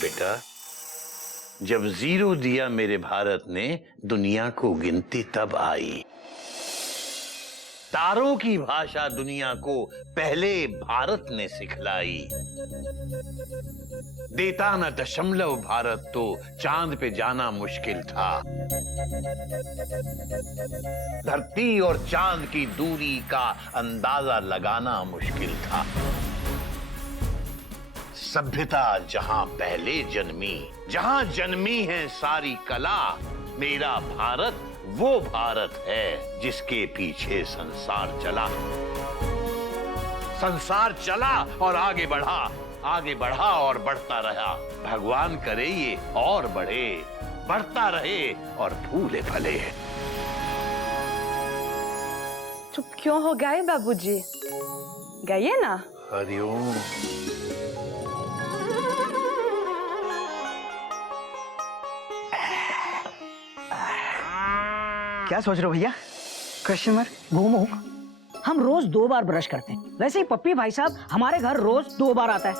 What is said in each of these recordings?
बेटा, जब जीरो दिया मेरे भारत ने, दुनिया को गिनती तब आई। तारों की भाषा दुनिया को पहले भारत ने सिखलाई। देता न दशमलव भारत तो चांद पे जाना मुश्किल था। धरती और चांद की दूरी का अंदाजा लगाना मुश्किल था। सभ्यता जहां पहले जन्मी, जहां जन्मी है सारी कला, मेरा भारत वो भारत है जिसके पीछे संसार चला। संसार चला और आगे बढ़ा और बढ़ता रहा। भगवान करे ये और बढ़े, बढ़ता रहे और फूले फले। चुप क्यों हो गए बाबूजी? गए ना? हरिओम। क्या सोच रहे हो भैया? कस्टमर गोमुख हम रोज 2 बार ब्रश करते हैं, वैसे ही पप्पी भाई साहब हमारे घर रोज 2 बार आता है।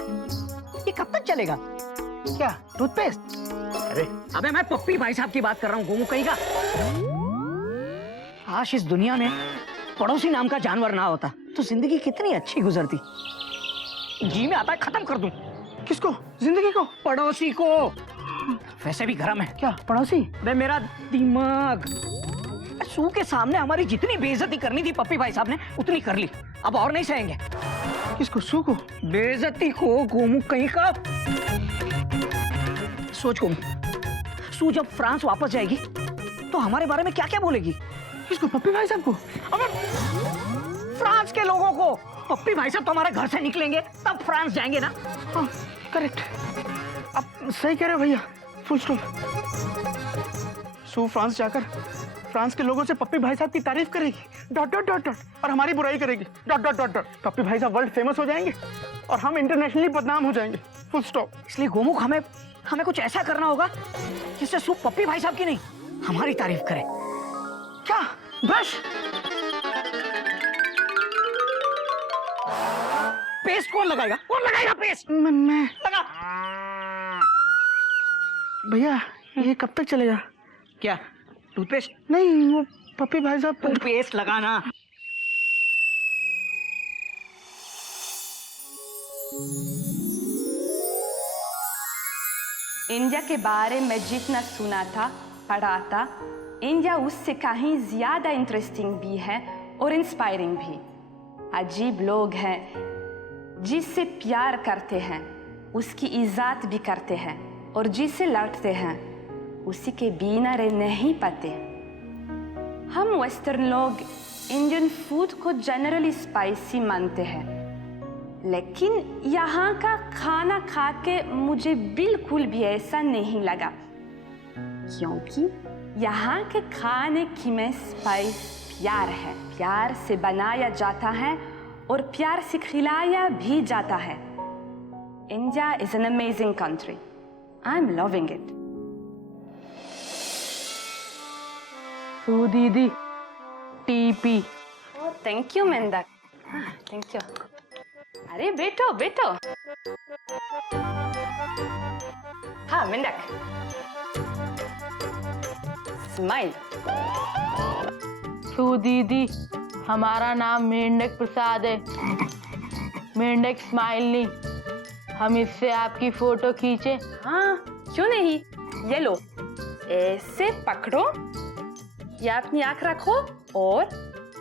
ये कब तक चलेगा? क्या टूथपेस्ट? अरे अबे मैं पप्पी भाई साहब की बात कर रहा हूँ, गोमुख कहीं का। काश इस दुनिया में पड़ोसी नाम का जानवर ना होता तो जिंदगी कितनी अच्छी गुजरती। जी में आता है खत्म कर दूं। किसको? जिंदगी को? पड़ोसी को। वैसे भी गरम है। क्या पड़ोसी? बे मेरा दिमाग। सू के सामने हमारी जितनी बेइज्जती करनी थी पप्पी भाई साहब ने उतनी कर ली, अब और नहीं सहेंगे। किसको? सू को? बेइज्जती को, गोमुख कहीं का। सोच गोमुख, सू जब फ्रांस वापस जाएगी तो हमारे बारे में क्या क्या बोलेगी? किसको? पप्पी भाई साहब को? अबे फ्रांस के लोगों को। पप्पी भाई साहब तो हमारे घर से निकलेंगे तब फ्रांस जाएंगे ना। हाँ करेक्ट, अब सही कह रहे हो भैया। Full stop. सू फ्रांस जाकर फ्रांस के लोगों से पप्पी भाई साहब की तारीफ करेगी, डॉट डॉट डॉट डॉट, और हमारी बुराई करेगी, डॉट डॉट डॉट डॉट। पप्पी भाई साहब वर्ल्ड फेमस हो जाएंगे और हम इंटरनेशनली बदनाम हो जाएंगे। Full stop. इसलिए गोमुख हमें कुछ ऐसा करना होगा जिससे सू पप्पी भाई साहब की नहीं हमारी तारीफ करे। क्या? ब्रश? पेस्ट कौन लगाएगा? कौन लगाएगा पेस्ट? मैं लगा। भैया ये कब तक चलेगा? क्या टूथपेस्ट? नहीं, वो पप्पी भाई साहब टूथपेस्ट लगाना। इंडिया के बारे में जितना सुना था, पढ़ा था, इंडिया उससे कहीं ज्यादा इंटरेस्टिंग भी है और इंस्पायरिंग भी। अजीब लोग हैं जिससे प्यार करते हैं, उसकी इज्जत भी करते हैं, और जिससे लड़ते हैं उसी के बिना रह नहीं पाते। हम वेस्टर्न लोग इंडियन फूड को जनरली स्पाइसी मानते हैं, लेकिन यहाँ का खाना खा के मुझे बिल्कुल भी ऐसा नहीं लगा, क्योंकि यहाँ के खाने की में स्पाइस प्यार है। प्यार से बनाया जाता है और प्यार से खिलाया भी जाता है। India is an amazing country. I am loving it. Sue दीदी टीपी। थैंक यू मेंढक। Thank you. अरे बैठो बैठो। हाँ मेंढक, स्माइल। सू दीदी हमारा नाम मेंढक प्रसाद है, मेंढक स्माइल नहीं। हम इससे आपकी फोटो खींचे? हाँ क्यों नहीं। ये लो, ऐसे पकड़ो, या अपनी आंख रखो और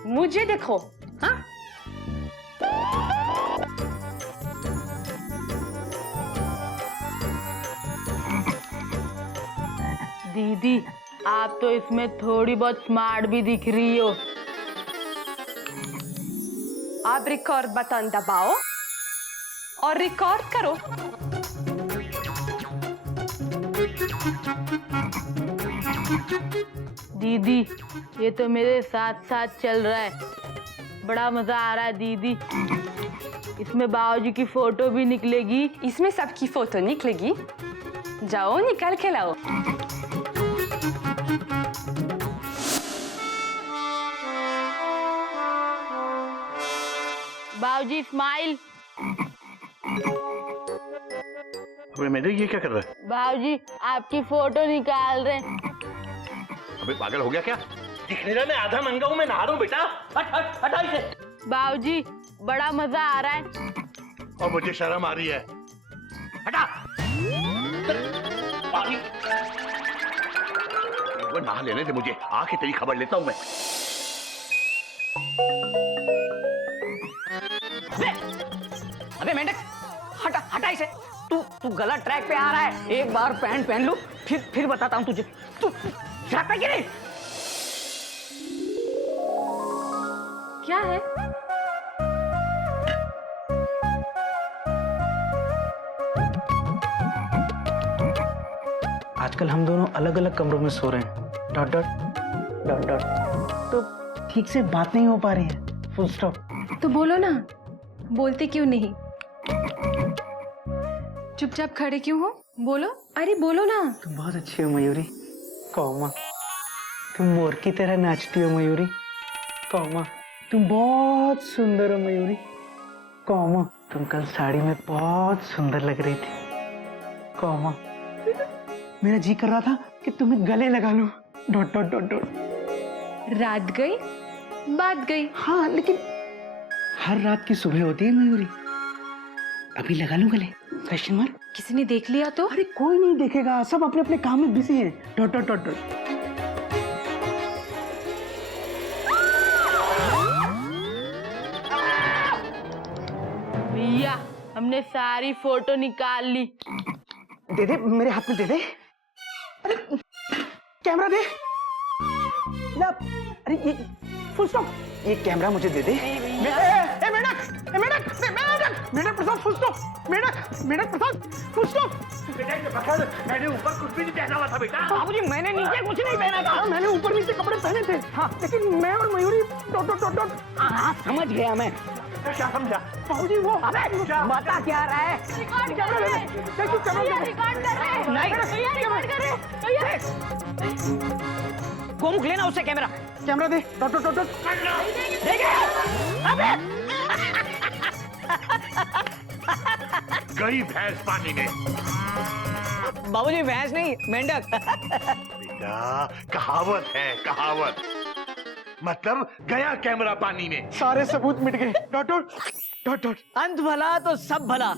मुझे देखो। हाँ दीदी आप तो इसमें थोड़ी बहुत स्मार्ट भी दिख रही हो। आप रिकॉर्ड बटन दबाओ और रिकॉर्ड करो। दीदी ये तो मेरे साथ साथ चल रहा है, बड़ा मजा आ रहा है दीदी। इसमें बाबूजी की फोटो भी निकलेगी? इसमें सबकी फोटो निकलेगी। जाओ निकाल के लाओ। बाबूजी स्माइल। मेरे ये क्या कर रहा है? बाबूजी आपकी फोटो निकाल रहे हैं। अबे पागल हो गया क्या? दिखने रहा मैं आधा नंगा हूँ, मैं नहा रहा हूँ बेटा। हट हट हटा इसे। बाबूजी बड़ा मजा आ रहा है। और मुझे शर्म आ रही है। हटा। वो नहा लेने दे मुझे, आके तेरी खबर लेता हूँ मैं। अबे मेंढक, हटा हटा इसे। तू गलत ट्रैक पे आ रहा है। एक बार पैंट पहन लूं, फिर बताता हूँ तुझे। तू जाता कि नहीं? क्या है? आजकल हम दोनों अलग अलग कमरों में सो रहे हैं। Dot dot dot dot. तो ठीक से बात नहीं हो पा रही है। Full stop. तो बोलो ना, बोलते क्यों नहीं? चुपचाप खड़े क्यों हो? बोलो, अरे बोलो ना। तुम बहुत अच्छी हो मयूरी, कौमा। तुम मोर की तरह नाचती हो मयूरी, कौमा। तुम बहुत सुंदर हो मयूरी, कौमा। तुम कल साड़ी में बहुत सुंदर लग रही थी, कौमा। मेरा जी कर रहा था कि तुम्हें गले लगा लूं। Dot dot dot dot. रात गई बात गई। हाँ, लेकिन हर रात की सुबह होती है मयूरी। अभी लगा लूं गले? Question mark. किसी ने देख लिया तो? अरे कोई नहीं देखेगा, सब अपने अपने काम में बिजी हैं। Dot dot dot dot. भैया हमने सारी फोटो निकाल ली। दे दे, मेरे हाथ में दे दे। अरे कैमरा दे ना। अरे ये फुल स्टॉप। ये कैमरा मुझे दे दे। मेढक प्रसाद फुल स्टॉप। मेढक प्रसाद फुल स्टॉप। बेटा इसे पकड़। मैंने ऊपर कुछ भी नहीं पहना हुआ था बेटा। बाबूजी मैंने नीचे कुछ नहीं पहना था। मैंने ऊपर नीचे कपड़े पहने थे। हाँ, लेकिन मैं और Mayuri dot dot dot dot. हाँ, समझ गया मैं। क्या समझा? बाबूजी वो अबे बता क्या रहा है? रिकॉर्ड कर रहे हैं। भैया रिकॉर्ड कर रहे हैं। नहीं। भैया रिकॉर्ड कर रहे हैं। भैया गोमुख लेना उससे कैमरा। कैमरा दे। Dot dot dot dot. गई भैंस पानी में। बाबूजी भैंस नहीं, मेंढक। बेटा कहावत है, कहावत। मतलब गया कैमरा पानी में। सारे सबूत मिट गए। Dot dot dot dot. अंत भला तो सब भला।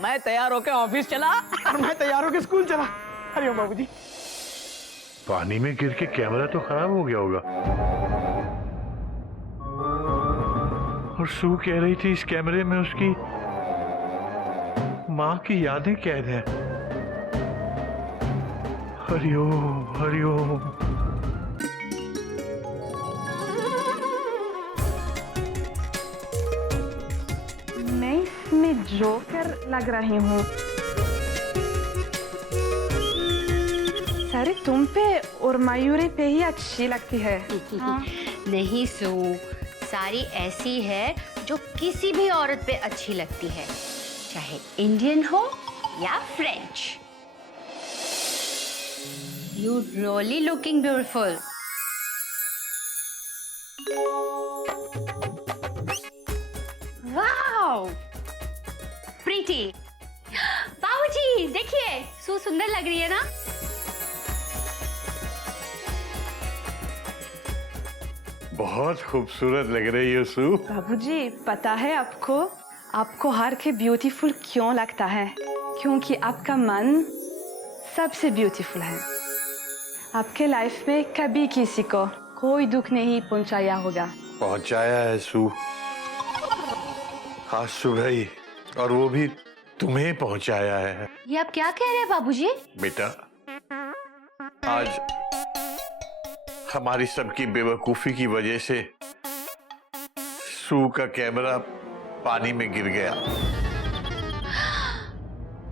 मैं तैयार होकर ऑफिस चला और मैं तैयार होकर स्कूल चला। अरे बाबूजी। पानी में गिर के कैमरा तो खराब हो गया होगा। और सू कह रही थी इस कैमरे में उसकी माँ की यादें कैद हैं। हरिओम हरिओम। मैं इसमें जोकर लग रही हूँ। सारी तुम पे और मयूरी पे ही अच्छी लगती है। हाँ। नहीं सू, सारी ऐसी है जो किसी भी औरत पे अच्छी लगती है, चाहे इंडियन हो या French. You really looking beautiful. Wow, pretty. बाबूजी देखिए, सू सुंदर लग रही है ना? बहुत खूबसूरत लग रही है सू। बाबूजी पता है आपको हर के ब्यूटीफुल क्यों लगता है? क्योंकि आपका मन सबसे ब्यूटीफुल है। आपके लाइफ में कभी किसी को कोई दुख नहीं पहुंचाया होगा। पहुंचाया है सू, आज सुबह ही, और वो भी तुम्हें पहुंचाया है। ये आप क्या कह रहे हैं बाबूजी? बेटा आज हमारी सबकी बेवकूफी की वजह से सू का कैमरा पानी में गिर गया।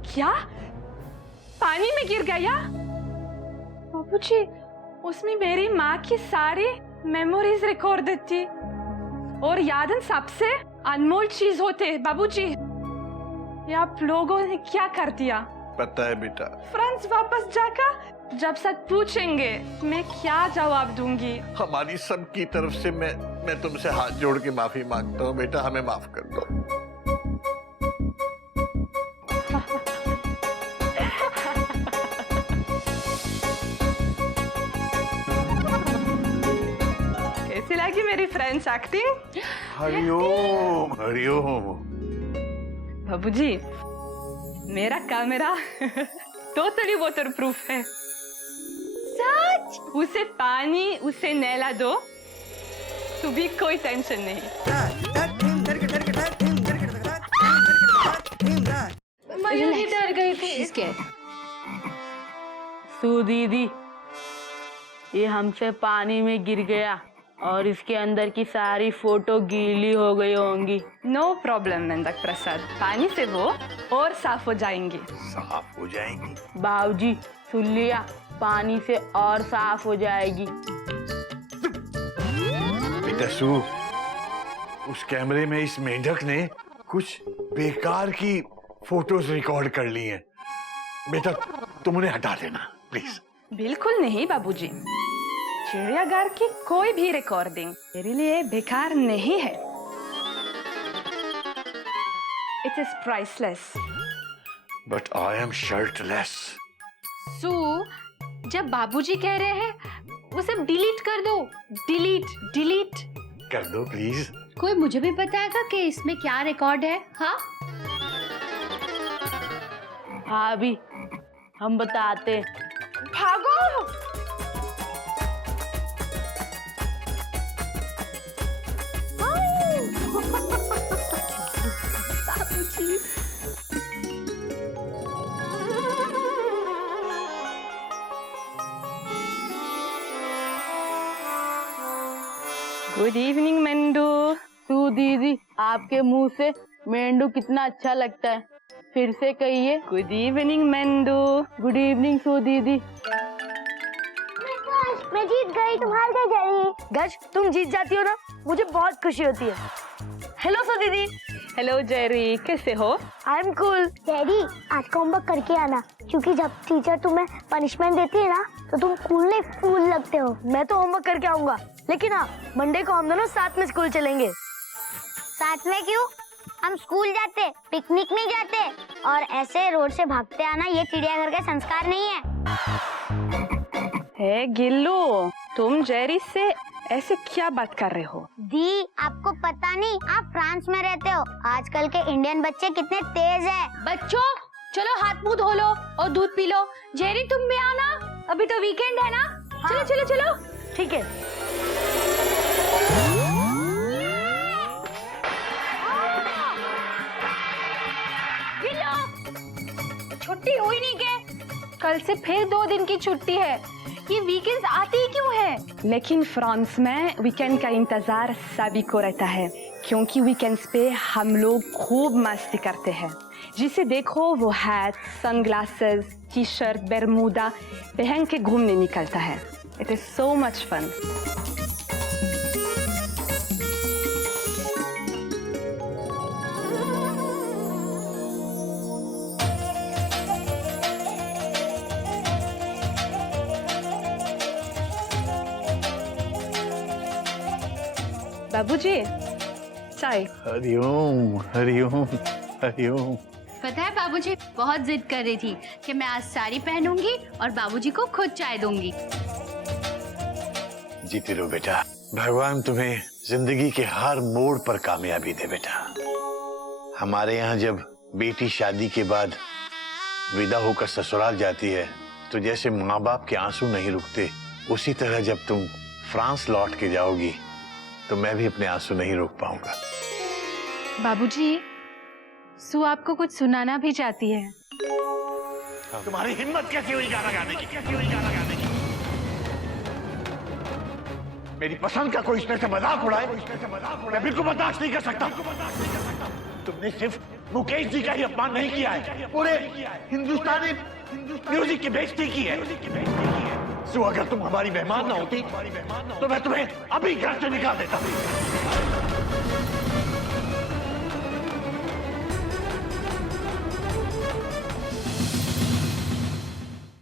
क्या? पानी में गिर गया? बाबूजी उसमें मेरी माँ की सारी मेमोरीज रिकॉर्डेड थी और यादें सबसे अनमोल चीज होते। बाबूजी ये आप लोगों ने क्या कर दिया? पता है बेटा। फ्रांस वापस जाकर जब सच पूछेंगे मैं क्या जवाब दूंगी? हमारी सबकी तरफ से मैं तुमसे हाथ जोड़ के माफी मांगता हूँ बेटा, हमें माफ कर दो। French acting? हरिओम हरिओम। बाबूजी, मेरा कैमरा टोटली वाटरप्रूफ है। सच? उसे पानी उसे नहला दो तो भी कोई टेंशन नहीं। मयूरी डर गई थी। सू दीदी, ये हमसे पानी में गिर गया और इसके अंदर की सारी फोटो गीली हो गई होंगी। नो प्रॉब्लम मेंढक प्रसाद, पानी से वो और साफ हो जाएंगी। साफ हो जाएंगी? बाबूजी सुन लिया, पानी से और साफ हो जाएगी। बेटा सू, उस कैमरे में इस मेंढक ने कुछ बेकार की फोटोज रिकॉर्ड कर ली हैं। बेटा तुम उन्हें हटा देना प्लीज। बिल्कुल नहीं बाबूजी, चिड़ियाघर की कोई भी रिकॉर्डिंग मेरे लिए बेकार नहीं है। It is priceless. But I am shirtless. So, जब बाबूजी कह रहे हैं उसे डिलीट कर दो। डिलीट। कर दो प्लीज। कोई मुझे भी बताएगा कि इसमें क्या रिकॉर्ड है? हाँ हाँ भी हम बताते। भागो। Good evening मेंढू। सू दीदी, आपके मुंह से मेंढू कितना अच्छा लगता है, फिर से कहिए। गुड इवनिंग मेंढू। गुड इवनिंग सू दीदी। मैं जीत गई, तुम हार गए जेरी। गज, तुम जीत जाती हो ना, मुझे बहुत खुशी होती है। हेलो सू दीदी। हेलो जेरी, कैसे हो? I am cool. जेरी, आज का होमवर्क करके आना, क्योंकि जब टीचर तुम्हें पनिशमेंट देती है ना तो तुम कूल नहीं फूल लगते हो। मैं तो होमवर्क करके आऊंगा, लेकिन हाँ, मंडे को हम दोनों साथ में स्कूल चलेंगे। साथ में क्यों? हम स्कूल जाते, पिकनिक नहीं जाते। और ऐसे रोड से भागते आना ये चिड़ियाघर के संस्कार नहीं है। हे गिल्लू, तुम जेरी से ऐसे क्या बात कर रहे हो? दी, आपको पता नहीं, आप फ्रांस में रहते हो। आजकल के इंडियन बच्चे कितने तेज हैं। बच्चों, चलो हाथ मुंह धो लो और दूध पी लो। जेरी तुम भी आना, अभी तो वीकेंड है ना। हाँ। चलो। ठीक है। छुट्टी हुई नहीं के? कल से फिर 2 दिन की छुट्टी है। ये वीकेंड्स आती ही क्यों है? लेकिन फ्रांस में वीकेंड का इंतजार सभी को रहता है, क्योंकि वीकेंड्स पे हम लोग खूब मस्ती करते हैं। जिसे देखो वो hat, sunglasses, T shirt, Bermuda पहन के घूमने निकलता है। It is so much fun. बाबूजी, चाय। हरिओम हरिओम हरिओम। पता है बाबूजी बहुत जिद कर रही थी कि मैं आज साड़ी पहनूंगी और बाबूजी को खुद चाय दूंगी। जीते रहो बेटा, भगवान तुम्हें जिंदगी के हर मोड़ पर कामयाबी दे बेटा। हमारे यहाँ जब बेटी शादी के बाद विदा होकर ससुराल जाती है तो जैसे माँ बाप के आंसू नहीं रुकते, उसी तरह जब तुम फ्रांस लौट के जाओगी तो मैं भी अपने आंसू नहीं रोक पाऊंगा। बाबूजी, सू आपको कुछ सुनाना भी चाहती है। तुम्हारी हिम्मत कैसी हुई गाना गाने की? मेरी पसंद का कोई इसमें से मजाक उड़ाए, मैं बिल्कुल बर्दाश्त नहीं कर सकता। तुमने सिर्फ मुकेश जी का ही अपमान नहीं किया है, पूरे हिंदुस्तानी म्यूजिक की बेइज्जती की है। सो अगर तुम हमारी मेहमान ना होती तो मैं तुम्हें अभी घर से निकाल देता।